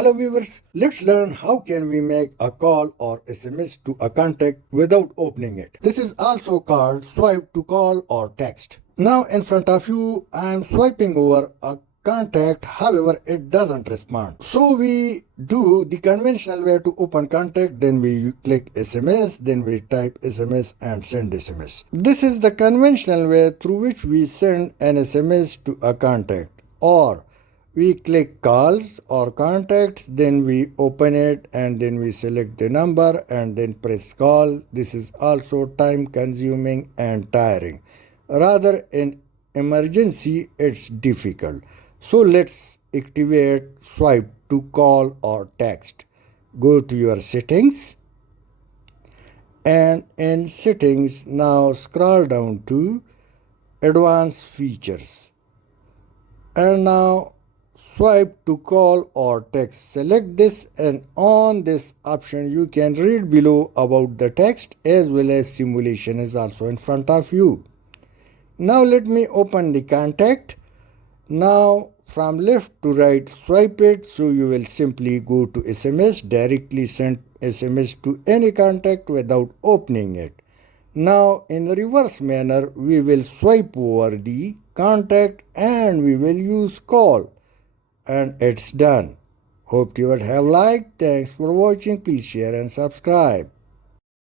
Hello viewers, let's learn how can we make a call or SMS to a contact without opening it. This is also called swipe to call or text. Now in front of you I am swiping over a contact, however it doesn't respond. So we do the conventional way to open contact, then we click SMS, then we type SMS and send SMS. This is the conventional way through which we send an SMS to a contact, or we click calls or contacts, then we open it and then we select the number and then press call. This is also time consuming and tiring. Rather in emergency it's difficult. So let's activate swipe to call or text. Go to your settings and in settings now scroll down to advanced features and now swipe to call or text. Select this and on this option you can read below about the text as well as simulation is also in front of you. Now let me open the contact. Now from left to right swipe it, so you will simply go to SMS, directly send SMS to any contact without opening it. Now in reverse manner we will swipe over the contact and we will use call. And it's done. Hope you would have liked. Thanks for watching. Please share and subscribe.